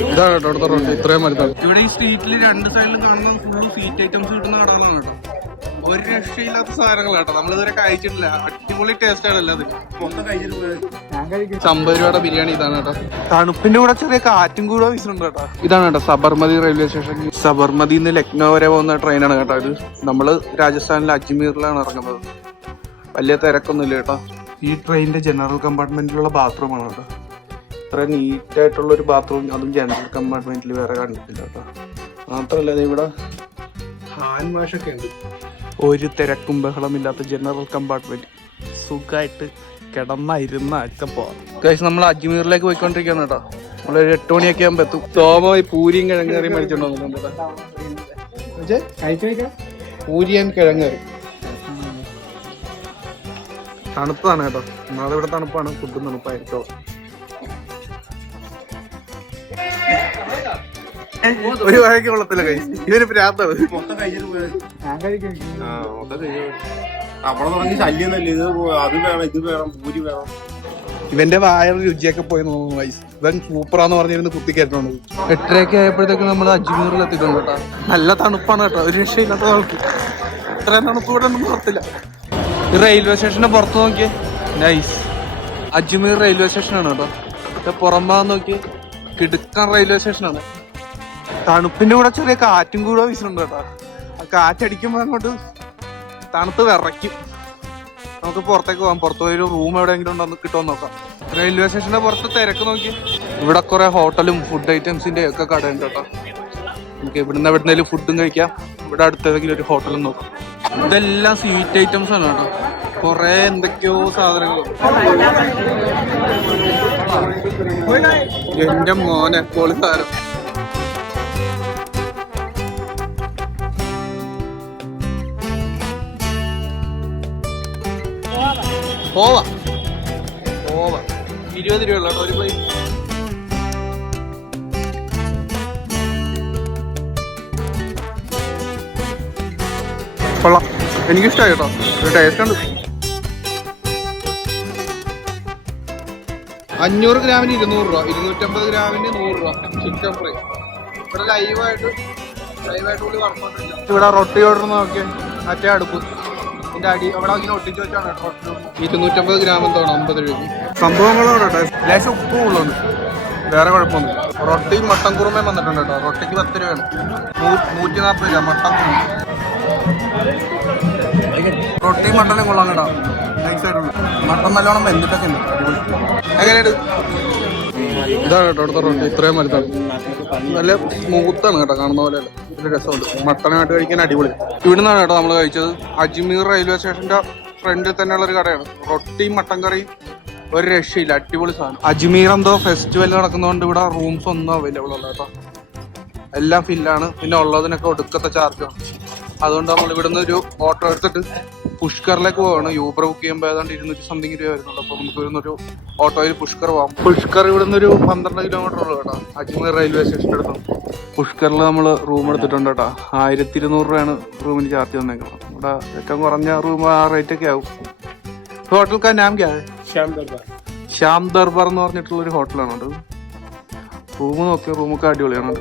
ഇതാണ് കേട്ടോ അടുത്ത റോഡ്, ഇത്രയും മരുന്നാണ്. ഇവിടെ ഈ സ്ട്രീറ്റിൽ രണ്ട് സൈഡിലും കാണുന്ന ഫുള്ള് സ്വീറ്റ് ഐറ്റംസ് കിട്ടുന്ന കടകളാണ് കേട്ടോ. ഒരു രക്ഷയില്ലാത്ത സാധനങ്ങളാണ് കേട്ടോ. നമ്മളിതുവരെ കഴിച്ചിട്ടില്ല. അടിപൊളി ടേസ്റ്റ് ആണ് എല്ലാത്തിനും. 50 രൂപയുടെ ബിരിയാണി ഇതാണ് കേട്ടോ. തണുപ്പിന്റെ കൂടെ ചെറിയ കാറ്റും കൂടെ വീശുന്നുണ്ട് കേട്ടോ. ഇതാണ് കേട്ടോ സബർമതി റെയിൽവേ സ്റ്റേഷൻ. സബർമതിയിൽ നിന്ന് ലക്നൗ വരെ പോകുന്ന ട്രെയിനാണ് കേട്ടോ ഇത്. നമ്മള് രാജസ്ഥാനിലെ അജ്മീറിലാണ് ഇറങ്ങുന്നത്. വലിയ തിരക്കൊന്നുമില്ല കേട്ടോ. ഈ ട്രെയിനിന്റെ ജനറൽ കമ്പാർട്ട്മെന്റിലുള്ള ബാത്റൂമാണ് കേട്ടോ. ഇത്ര നീറ്റായിട്ടുള്ള ഒരു ബാത്റൂം അതും ജനറൽ കമ്പാർട്ട്മെന്റിൽ വേറെ കണ്ടിട്ടില്ല കേട്ടോ. മാത്രമല്ല ഇവിടെ ഹാൻഡ് വാഷ് ഒക്കെ ഉണ്ട്. ഒരു തിരക്കും ബഹളമില്ലാത്ത ജനറൽ കമ്പാർട്ട്മെന്റ്. സുഖമായിട്ട് കിടന്നിരുന്ന ഒക്കെ പോവാം. നമ്മൾ അജ്മീറിലേക്ക് പോയിക്കൊണ്ടിരിക്കുകയാണ് കേട്ടോ. നമ്മളൊരു 8 മണിയൊക്കെ ആകുമ്പോൾ എത്തും. തോമായി പൂരിയും കിഴങ്ങേറിയും മേടിച്ചോണ്ടോ പൂരിയും കിഴങ്ങേറി. തണുപ്പാണ് കേട്ടോ. നാളെ ഇവിടെ തണുപ്പാണ്. ഫുഡും തണുപ്പായിരിക്കും. ഒരു വഴക്ക് കൊള്ളത്തില്ല കൈ. ഇതൊരു പ്രാന്താണ്. നമ്മളെ തുടങ്ങി ശല്യൊന്നല്ല. ഇത് അത് വേണം ഇത് വേണം പൂരി വേണം. ഇവന്റെ വായറ് രുചിയൊക്കെ പോയി നോക്കുന്നു വയസ്സ്. ഇവൻ സൂപ്പറാന്ന് പറഞ്ഞിരുന്ന് കുത്തിക്കേറ്റോണ്ട് 8:30 ആയപ്പോഴത്തേക്ക് നമ്മൾ അജ്മീറിൽ എത്തിയിട്ടുണ്ട് കേട്ടോ. നല്ല തണുപ്പാണ് കേട്ടോ. ഒരു രക്ഷയില്ലാത്ത ആൾക്ക്. ഇത്രയും തണുപ്പ് ഇവിടെ ഒന്നും പുറത്തില്ല. ഈ റെയിൽവേ സ്റ്റേഷന്റെ പുറത്ത് നോക്കിയേ. നൈസ്. അജ്മീർ റെയിൽവേ സ്റ്റേഷനാണ് കേട്ടോ. പുറം ഭാഗം നോക്കിയേ. കിടുക്കൻ റെയിൽവേ സ്റ്റേഷനാണ്. തണുപ്പിന്റെ കൂടെ ചെറിയ കാറ്റും കൂടെ വീശുന്നുണ്ട് കേട്ടോ. ആ കാറ്റടിക്കുമ്പോ അങ്ങോട്ട് തണുത്ത് വിറയ്ക്കും. നമുക്ക് പുറത്തേക്ക് പോകാം. പുറത്ത് പോയി ഒരു റൂം എവിടെയെങ്കിലും ഉണ്ടോ കിട്ടുമോ നോക്കാം. റെയിൽവേ സ്റ്റേഷന്റെ പുറത്ത് തിരക്ക് നോക്കി. ഇവിടെ കുറെ ഹോട്ടലും ഫുഡ് ഐറ്റംസിന്റെ ഒക്കെ കടയുണ്ട് കേട്ടോ. നമുക്ക് ഇവിടുന്ന് എവിടുന്നേലും ഫുഡും കഴിക്കാം. ഇവിടെ അടുത്തേതെങ്കിലും ഒരു ഹോട്ടലും നോക്കാം. ഇതെല്ലാം സ്വീറ്റ് ഐറ്റംസ് ആണ് കേട്ടോ. കൊറേ എന്തൊക്കെയോ സാധനങ്ങൾ. എന്റെ മോനെ പൊളി സാധനം. പോവാ 20 രൂപയുള്ള കേട്ടോ ഒരു പ്ലേറ്റ്. കൊള്ളാം. എനിക്കിഷ്ടമായി കേട്ടോ. ഒരു ടേസ്റ്റ് ഉണ്ട്. 500 ഗ്രാമിന് 200 രൂപ, 250 ഗ്രാമിന് 100 രൂപ ചിക്കൻ ഫ്രൈ. ഇവിടെ ലൈവായിട്ട് കൂടി വർക്കൗട്ടില്ല. ഇവിടെ റൊട്ടി ഓർഡർ നോക്കിയ മറ്റേ അടുപ്പ് ഇതിന്റെ അടി അവിടെ ഇങ്ങനെ ഒട്ടിച്ച് വെച്ചാണ് 250 ഗ്രാം എന്തോണം 50 രൂപയ്ക്ക്. സംഭവങ്ങളോടെ ലേശം ഉപ്പും ഉള്ളുണ്ട്. വേറെ കുഴപ്പമൊന്നുമില്ല. റൊട്ടിയും മട്ടൻ കുറുമയും വന്നിട്ടുണ്ട് കേട്ടോ. റൊട്ടിക്ക് 10 രൂപയാണ്. 140 രൂപ മട്ടൻ കുറുമ. റൊട്ടിയും മട്ടനും കൊള്ളാം കേട്ടോ. നൈസായിട്ടുള്ളൂ. മട്ടൻ നല്ലോണം വെന്തിട്ടൊക്കെ ഉണ്ട്. അടിപൊളി. എങ്ങനെയുണ്ട്? ഇതാണ് കേട്ടോ അടുത്ത റൊട്ടി. ഇത്രയും വലുതാണ്. നല്ല സ്മൂത്താണ് കേട്ടോ. കാണുന്ന പോലെ അല്ല. ഒരു രസമുണ്ട്. മട്ടനായിട്ട് കഴിക്കാൻ അടിപൊളി. ഇവിടുന്നാണ് കേട്ടോ നമ്മൾ കഴിച്ചത്. അജ്മീർ റെയിൽവേ സ്റ്റേഷന്റെ ഫ്രണ്ടിൽ തന്നെയുള്ള ഒരു കടയാണ്. റൊട്ടിയും മട്ടൻ കറിയും ഒരു രക്ഷയില്ല. അടിപൊളി സാധനം. അജ്മീർ എന്തോ ഫെസ്റ്റിവൽ നടക്കുന്നതുകൊണ്ട് ഇവിടെ റൂംസ് ഒന്നും അവൈലബിൾ അല്ല കേട്ടോ. എല്ലാം ഫില്ലാണ്. പിന്നെ ഉള്ളതിനൊക്കെ ഒടുക്കത്തെ ചാർജാണ്. അതുകൊണ്ട് നമ്മൾ ഇവിടുന്ന് ഒരു ഓട്ടോ എടുത്തിട്ട് പുഷ്കറിലേക്ക് പോവാണ്. യൂബർ ബുക്ക് ചെയ്യുമ്പോൾ ഏതാണ്ട് 200 സംതിങ് രൂപ വരുന്നുള്ളൂ. അപ്പോൾ നമുക്ക് ഇവിടുന്നൊരു ഓട്ടോയിൽ പുഷ്കർ പോകാം. പുഷ്കർ ഇവിടുന്ന് ഒരു 12 കിലോമീറ്റർ ഉള്ളൂ കേട്ടോ. അജ്മീർ റെയിൽവേ സ്റ്റേഷൻ്റെ അടുത്ത്. പുഷ്കറിൽ നമ്മൾ റൂം എടുത്തിട്ടുണ്ട് കേട്ടോ. 1200 രൂപയാണ് റൂമിന് ചാർജ് തന്നേക്കുന്നത്. ഇവിടെ ഏറ്റവും കുറഞ്ഞ റൂം ആ റേറ്റ് ഒക്കെ ആവും. ഹോട്ടൽ കാ നാം ക്യാ? ശ്യാം ദർബാർ എന്ന് പറഞ്ഞിട്ടുള്ളൊരു ഹോട്ടലാണ് അത്. റൂം നോക്കിയ റൂമൊക്കെ അടിപൊളിയാണ്.